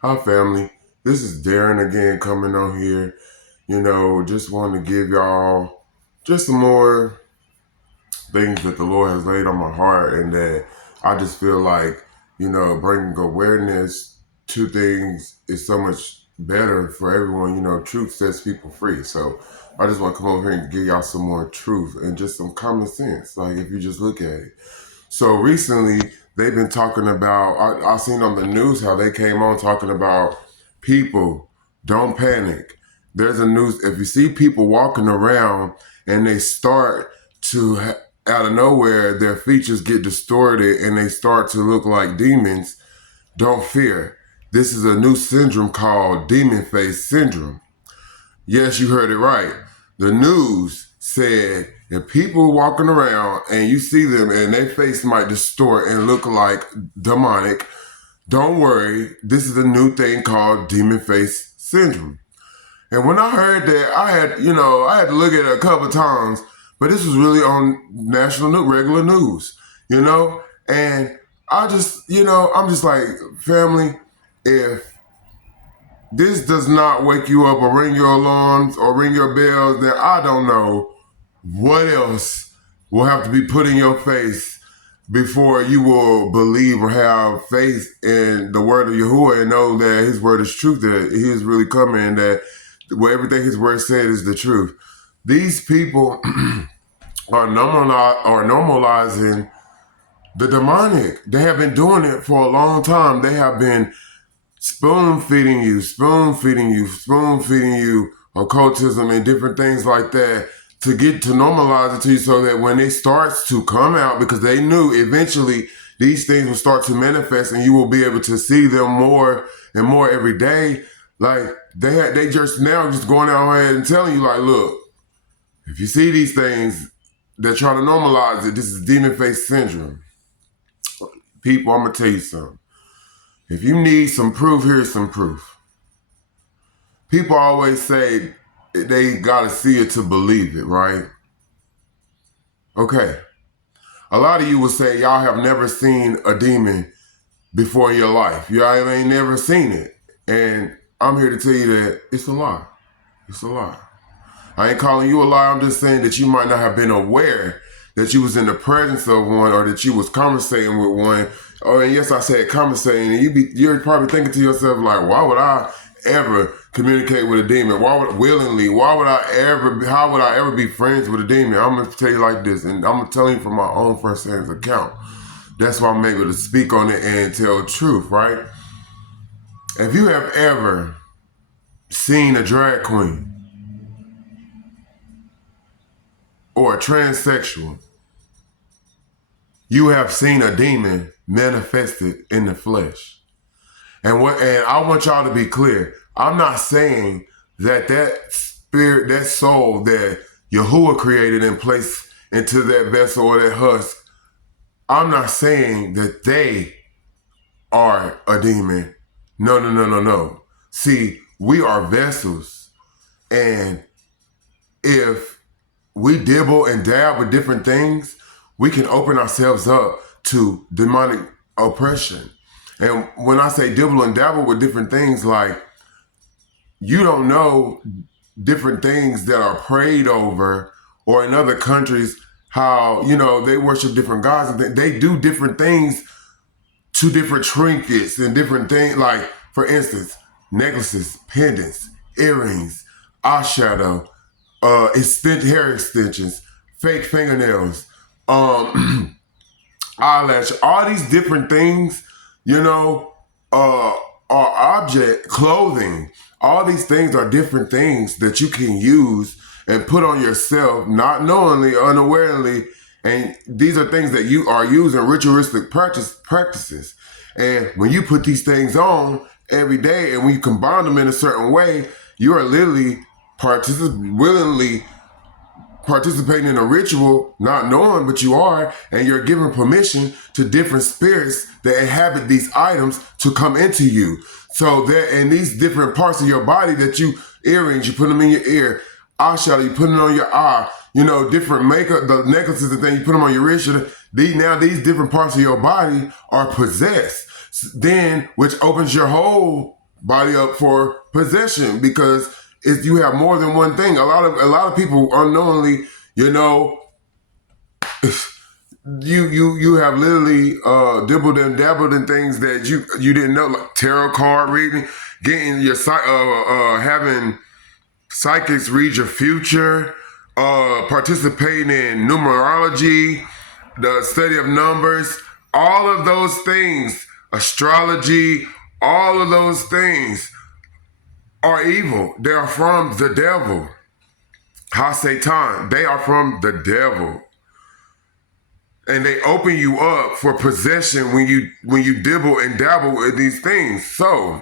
Hi, family. This is Darren again coming on here. Just wanted to give y'all just some more things that the Lord has laid on my heart, and that I just feel like, bringing awareness to things is so much better for everyone. Truth sets people free. So I just want to come over here and give y'all some more truth and just some common sense. Like, if you just look at it. So recently, they've been talking about, I seen on the news how they came on talking about people, don't panic. There's a news, if you see people walking around and they start to, out of nowhere, their features get distorted and they start to look like demons, don't fear. This is a new syndrome called demon face syndrome. Yes, you heard it right. The news said if people walking around and you see them and their face might distort and look like demonic, don't worry. This is a new thing called demon face syndrome. And when I heard that, I had to look at it a couple times, but this was really on regular news, and I'm just like, family, if this does not wake you up or ring your alarms or ring your bells, then I don't know what else will have to be put in your face before you will believe or have faith in the word of Yahuwah and know that his word is truth, that he is really coming, and that everything his word said is the truth. These people are normalizing the demonic. They have been doing it for a long time. They have been spoon feeding you occultism and different things like that to get to normalize it to you, so that when it starts to come out, because they knew eventually these things will start to manifest and you will be able to see them more and more every day. Like they just now just going out ahead and telling you, like, look, if you see these things, they're trying to normalize it. This is demon face syndrome. People, I'm gonna tell you something. If you need some proof, here's some proof. People always say they gotta see it to believe it, right? Okay. A lot of you will say y'all have never seen a demon before in your life. Y'all ain't never seen it. And I'm here to tell you that it's a lie. It's a lie. I ain't calling you a lie. I'm just saying that you might not have been aware that you was in the presence of one, or that you was conversating with one. Oh, and yes, I said conversating. And you're probably thinking to yourself, like, why would I ever communicate with a demon? How would I ever be friends with a demon? I'm going to tell you like this, and I'm going to tell you from my own first-hand account. That's why I'm able to speak on it and tell the truth, right? If you have ever seen a drag queen or a transsexual, you have seen a demon manifested in the flesh. And I want y'all to be clear. I'm not saying that spirit, that soul that Yahuwah created and placed into that vessel or that husk, I'm not saying that they are a demon. No. See, we are vessels. And if we dibble and dab with different things, we can open ourselves up to demonic oppression. And when I say dibble and dabble with different things, like, you don't know different things that are prayed over, or in other countries, how, they worship different gods, and they do different things to different trinkets and different things. Like, for instance, necklaces, pendants, earrings, eyeshadow, hair extensions, fake fingernails, eyelash, all these different things, are clothing. All these things are different things that you can use and put on yourself, not knowingly, unawarely. And these are things that you are using ritualistic practices. And when you put these things on every day, and when you combine them in a certain way, you are literally willingly participating in a ritual, not knowing, but you are, and you're giving permission to different spirits that inhabit these items to come into you. So there, in these different parts of your body that earrings, you put them in your ear, eyeshadow, you put it on your eye, different makeup, the necklaces and things, you put them on your wrist. These different parts of your body are possessed. Then, which opens your whole body up for possession, because if you have more than one thing, a lot of people unknowingly, you have literally dibbled and dabbled in things that you didn't know, like tarot card reading, getting your having psychics read your future, participating in numerology, the study of numbers, all of those things, astrology, all of those things are evil. They are from the devil. Ha-Satan. They are from the devil. And they open you up for possession when you dibble and dabble with these things. So,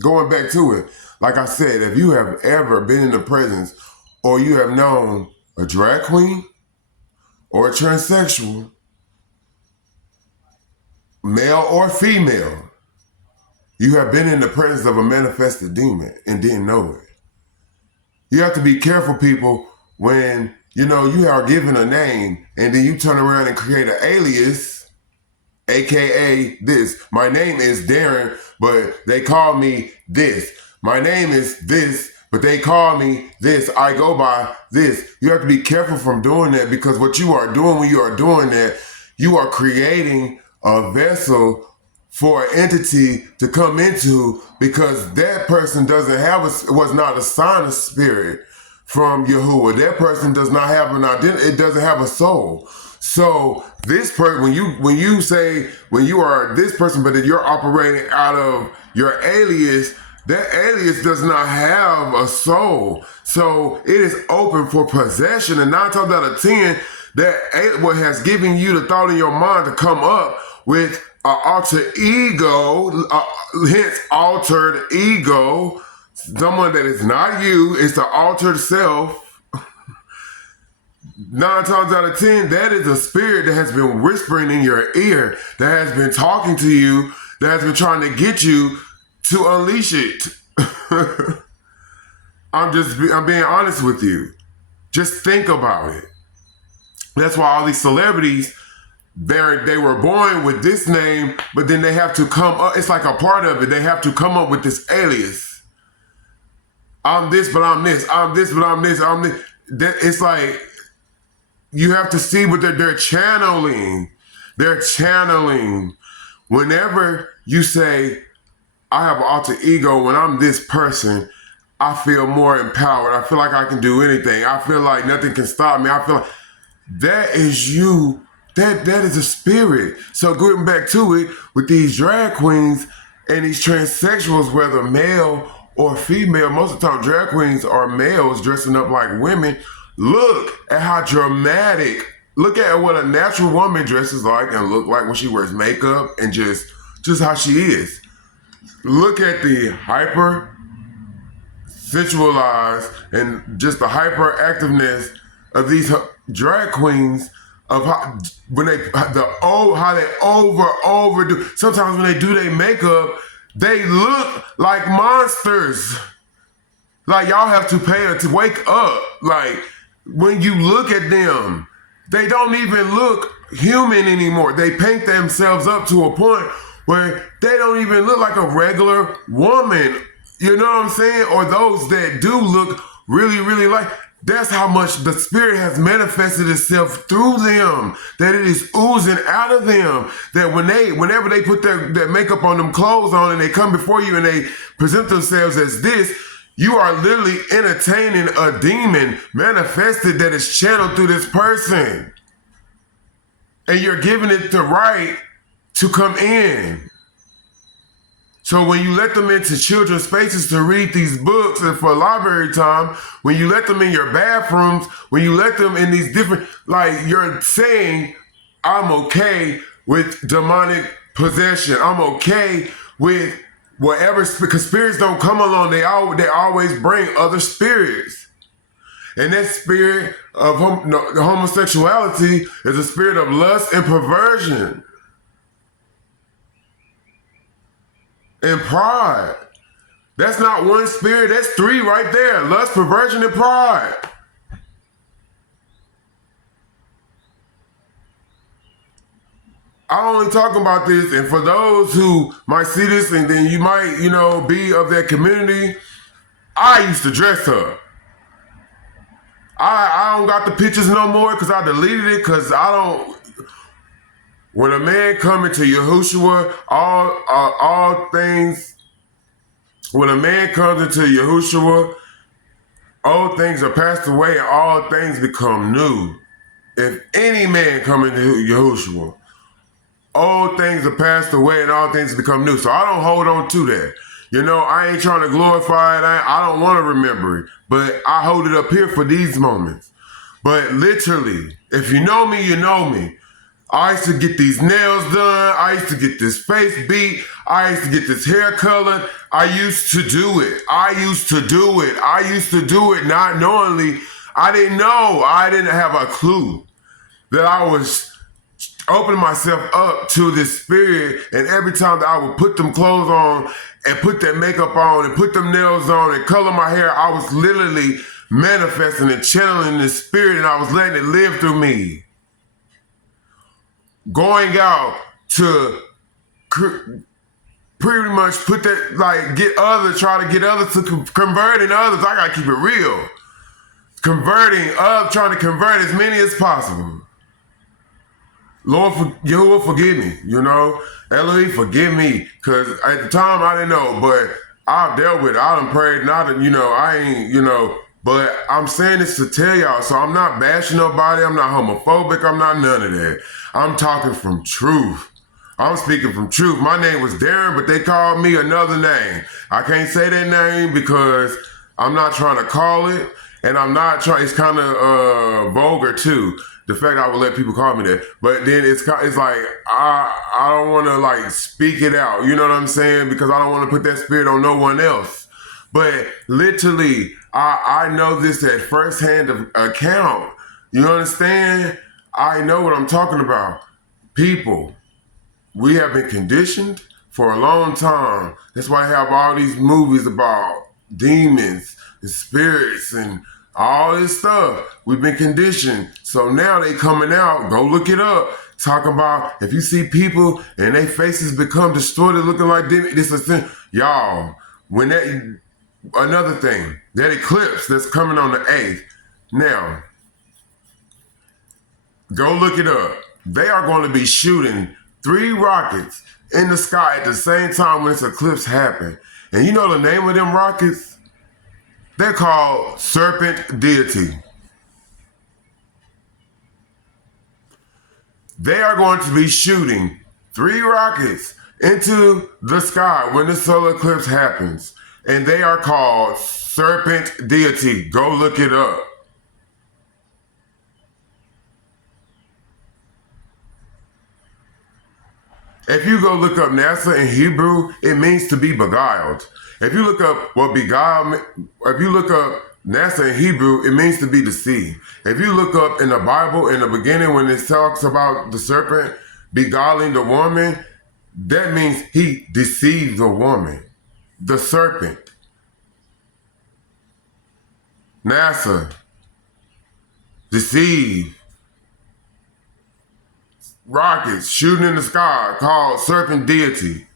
going back to it, like I said, if you have ever been in the presence or you have known a drag queen or a transsexual, male or female, you have been in the presence of a manifested demon and didn't know it. You have to be careful, people, when you are given a name and then you turn around and create an alias, aka this. My name is Darren, but they call me this. My name is this, but they call me this. I go by this. You have to be careful from doing that, because what you are doing when you are doing that, you are creating a vessel for an entity to come into, because that person was not assigned a spirit from Yahuwah. That person does not have an identity. It doesn't have a soul. So this person, when you are this person, but that you're operating out of your alias, that alias does not have a soul. So it is open for possession. And 9 times out of 10, that what has given you the thought in your mind to come up with an alter ego, hence altered ego, someone that is not you, is the altered self. 9 times out of 10, that is a spirit that has been whispering in your ear, that has been talking to you, that has been trying to get you to unleash it. I'm being honest with you. Just think about it. That's why all these celebrities, they were born with this name, but then they have to come up. It's like a part of it. They have to come up with this alias. I'm this, but I'm this. I'm this, but I'm this. I'm this. It's like you have to see what they're channeling. They're channeling. Whenever you say, I have an alter ego, when I'm this person, I feel more empowered. I feel like I can do anything. I feel like nothing can stop me. I feel like that is you. That is a spirit. So going back to it, with these drag queens and these transsexuals, whether male or female, most of the time drag queens are males dressing up like women. Look at how dramatic. Look at what a natural woman dresses like and look like when she wears makeup, and just how she is. Look at the hyper sensualized and just the hyperactiveness of these drag queens, of how they overdo. Sometimes when they do their makeup, they look like monsters. Like, y'all have to pay to wake up. Like, when you look at them, they don't even look human anymore. They paint themselves up to a point where they don't even look like a regular woman. You know what I'm saying? Or those that do look really, really like. That's how much the spirit has manifested itself through them, that it is oozing out of them. That whenever they put their makeup on, them clothes on, and they come before you and they present themselves as this, you are literally entertaining a demon manifested that is channeled through this person. And you're giving it the right to come in. So when you let them into children's spaces to read these books and for library time, when you let them in your bathrooms, when you let them in these different, like, you're saying, I'm okay with demonic possession. I'm okay with whatever, because spirits don't come along. They always bring other spirits. And that spirit of the homosexuality is a spirit of lust and perversion. And pride. That's not one spirit, that's 3 right there. Lust, perversion, and pride. I'm only talking about this, and for those who might see this and then you might, be of that community, I used to dress up. I don't got the pictures no more because I deleted it because I don't. When a man come into Yahushua, all things. When a man comes into Yahushua, all things are passed away and all things become new. If any man come into Yahushua, all things are passed away and all things become new. So I don't hold on to that. I ain't trying to glorify it. I don't want to remember it. But I hold it up here for these moments. But literally, if you know me, you know me. I used to get these nails done. I used to get this face beat. I used to get this hair colored. I used to do it. I used to do it not knowingly. I didn't know. I didn't have a clue that I was opening myself up to this spirit. And every time that I would put them clothes on and put that makeup on and put them nails on and color my hair, I was literally manifesting and channeling the spirit, and I was letting it live through me. Going out to pretty much put that, try to get others to converting others. I gotta keep it real. Trying to convert as many as possible. Lord, Yahuwah, forgive me, Elohim, forgive me. Because at the time, I didn't know, but I've dealt with it. I done prayed, I ain't, but I'm saying this to tell y'all, so I'm not bashing nobody. I'm not homophobic. I'm not none of that. I'm talking from truth. I'm speaking from truth. My name was Darren, but they called me another name. I can't say that name because I'm not trying to call it, and I'm not trying, it's kind of vulgar too. The fact I would let people call me that, but then it's like I don't want to speak it out. You know what I'm saying? Because I don't want to put that spirit on no one else. But literally, I know this at firsthand account. You understand? I know what I'm talking about. People, we have been conditioned for a long time. That's why I have all these movies about demons and spirits and all this stuff. We've been conditioned. So now they coming out, go look it up, talking about if you see people and their faces become distorted looking like demons, this is thing. Y'all, another thing, that eclipse that's coming on the 8th. Now, go look it up. They are going to be shooting 3 rockets in the sky at the same time when this eclipse happened. And you know the name of them rockets? They're called Serpent Deity. They are going to be shooting 3 rockets into the sky when the solar eclipse happens. And they are called Serpent Deity. Go look it up. If you go look up NASA in Hebrew, it means to be beguiled. If you look up if you look up NASA in Hebrew, it means to be deceived. If you look up in the Bible, in the beginning, when it talks about the serpent beguiling the woman, that means he deceived the woman, the serpent. NASA, deceive. Rockets shooting in the sky called Serpent Deity.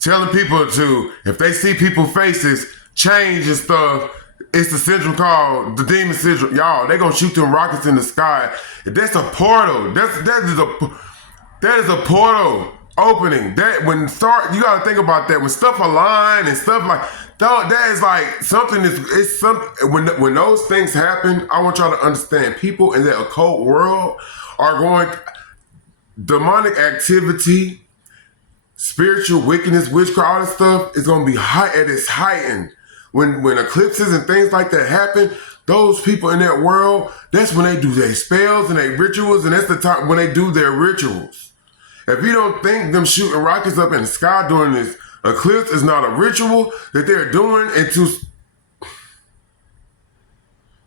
Telling people to, if they see people's faces change and stuff, it's the syndrome called the demon syndrome. Y'all, they gonna shoot them rockets in the sky. That's a portal. That is a portal opening. That you gotta think about that. When stuff align and stuff like that is like something it's something when those things happen, I want y'all to understand people in the occult world are going demonic activity, spiritual wickedness, witchcraft, all this stuff is going to be at its heightened. When eclipses and things like that happen, those people in that world, that's when they do their spells and their rituals, and that's the time when they do their rituals. If you don't think them shooting rockets up in the sky during this eclipse is not a ritual that they're doing,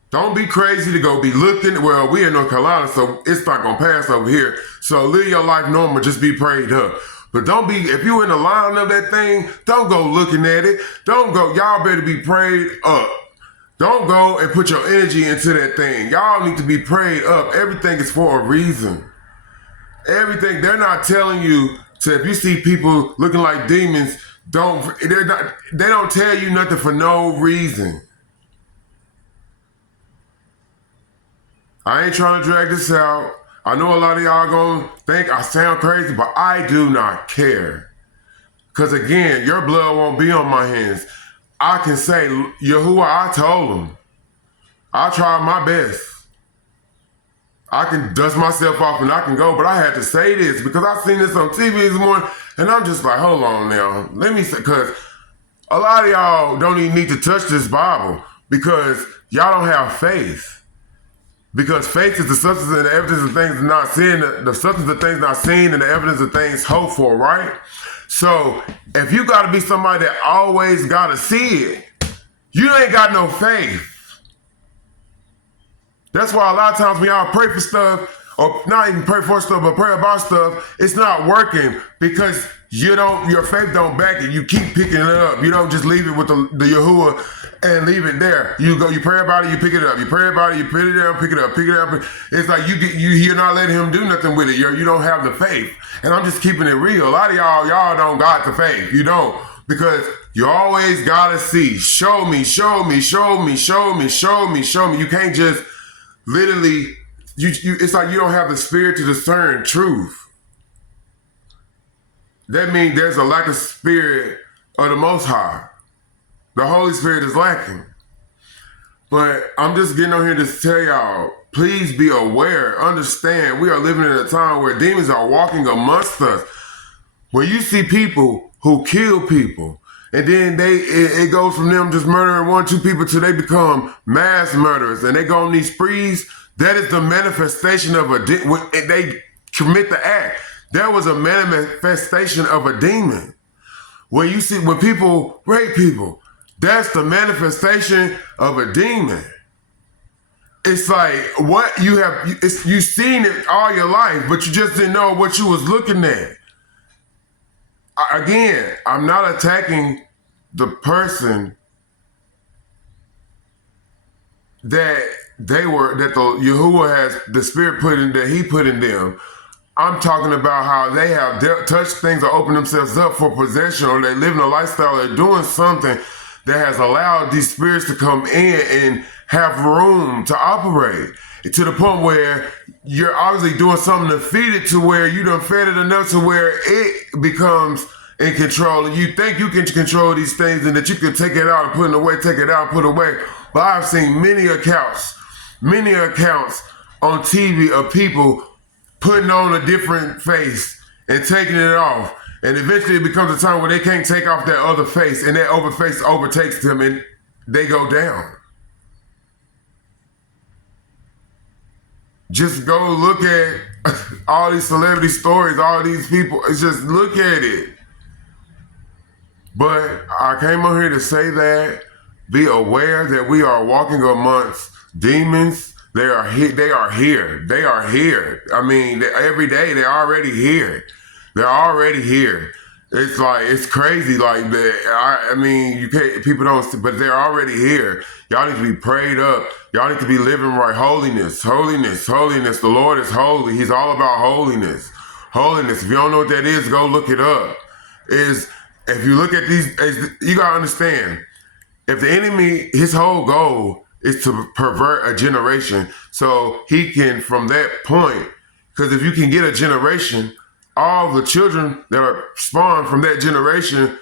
don't be crazy to go be looking. Well, we in North Carolina, so it's not going to pass over here. So live your life normal, just be prayed up. But don't be, if you in the line of that thing, don't go looking at it. Don't go, y'all better be prayed up. Don't go and put your energy into that thing. Y'all need to be prayed up. Everything is for a reason. Everything, they're not telling you to, if you see people looking like demons, they don't tell you nothing for no reason. I ain't trying to drag this out. I know a lot of y'all gonna think I sound crazy, but I do not care. Because again, your blood won't be on my hands. I can say, Yahuwah, I told him. I tried my best. I can dust myself off and I can go, but I had to say this because I seen this on TV this morning and I'm just like, hold on now. Let me say, because a lot of y'all don't even need to touch this Bible because y'all don't have faith. Because faith is the substance and the evidence of things not seen, the substance of things not seen and the evidence of things hoped for, right? So if you got to be somebody that always got to see it, you ain't got no faith. That's why a lot of times when y'all pray for stuff, or not even pray for stuff, but pray about stuff, it's not working because your faith don't back it. You keep picking it up. You don't just leave it with the Yahuwah and leave it there. You pray about it, you pick it up. You pray about it, you put it down, pick it up, pick it up. It's like you're not letting him do nothing with it. You don't have the faith. And I'm just keeping it real. A lot of y'all don't got the faith. You don't. Because you always gotta see. Show me, show me, show me, show me, show me, show me. You can't just literally, it's like you don't have the spirit to discern truth. That means there's a lack of spirit of the Most High. The Holy Spirit is lacking. But I'm just getting on here to tell y'all, please be aware, understand, we are living in a time where demons are walking amongst us. When you see people who kill people, and then it goes from them just murdering 1 or 2 people till they become mass murderers, and they go on these sprees, that is the manifestation of they commit the act. There was a manifestation of a demon. When people rape people, that's the manifestation of a demon. It's like what you've seen it all your life, but you just didn't know what you was looking at. Again, I'm not attacking the person that the Yahuwah has the spirit that he put in them. I'm talking about how they have touched things or opened themselves up for possession, or they're living a lifestyle, they're doing something that has allowed these spirits to come in and have room to operate to the point where you're obviously doing something to feed it to where you done fed it enough to where it becomes in control, and you think you can control these things and that you can take it out and put it away, take it out and put it away. But I've seen many accounts on TV of people putting on a different face and taking it off. And eventually it becomes a time where they can't take off that other face, and that other face overtakes them and they go down. Just go look at all these celebrity stories, all these people. It's just look at it. But I came on here to say that, be aware that we are walking amongst demons. They are here. They are here. I mean, every day they're already here. They're already here. It's like, it's crazy. Like I mean, you can't, people don't, but they're already here. Y'all need to be prayed up. Y'all need to be living right. Holiness, holiness, holiness. The Lord is holy. He's all about holiness. Holiness. If you don't know what that is, go look it up. If you look at these, you gotta understand, if the enemy, his whole goal is to pervert a generation so he can, from that point, because if you can get a generation, all the children that are spawned from that generation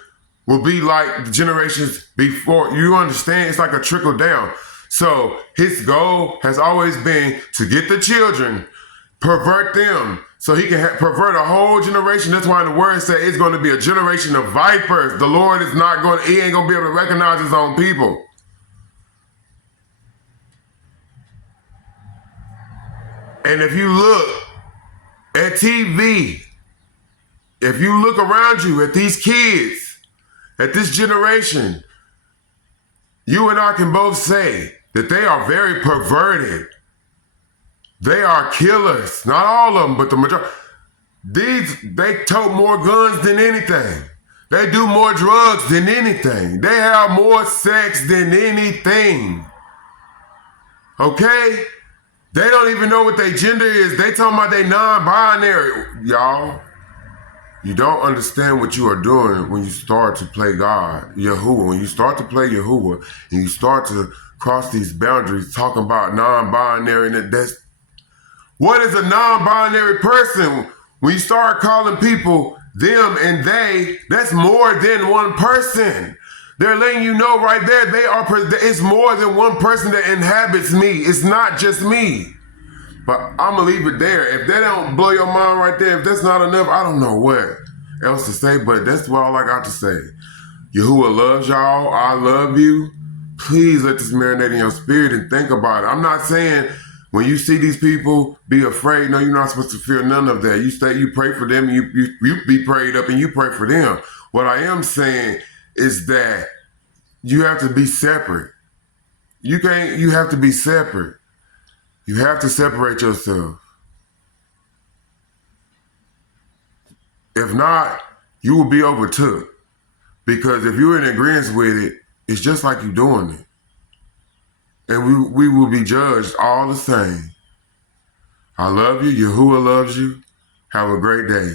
will be like the generations before. You understand? It's like a trickle down. So his goal has always been to get the children, pervert them, so he can pervert a whole generation. That's why the word said it's going to be a generation of vipers. The Lord is not going, he ain't going to be able to recognize his own people. And if you look at TV, if you look around you at these kids, at this generation, you and I can both say that they are very perverted. They are killers. Not all of them, but the majority. They tote more guns than anything. They do more drugs than anything. They have more sex than anything. Okay? They don't even know what their gender is. They talking about they non-binary. Y'all, you don't understand what you are doing when you start to play God, Yahuwah. When you start to play Yahuwah and you start to cross these boundaries talking about non-binary, and that's what is a non-binary person? When you start calling people them and they, that's more than one person. They're letting you know right there, it's more than one person that inhabits me. It's not just me. But I'm going to leave it there. If that don't blow your mind right there, if that's not enough, I don't know what else to say, but that's all I got to say. Yahuwah loves y'all. I love you. Please let this marinate in your spirit and think about it. I'm not saying when you see these people, be afraid. No, you're not supposed to fear none of that. You pray for them, you be prayed up and you pray for them. What I am saying is that you have to be separate. You have to be separate. You have to separate yourself. If not, you will be overtook. Because if you're in agreement with it, it's just like you doing it. And we will be judged all the same. I love you. Yahuwah loves you. Have a great day.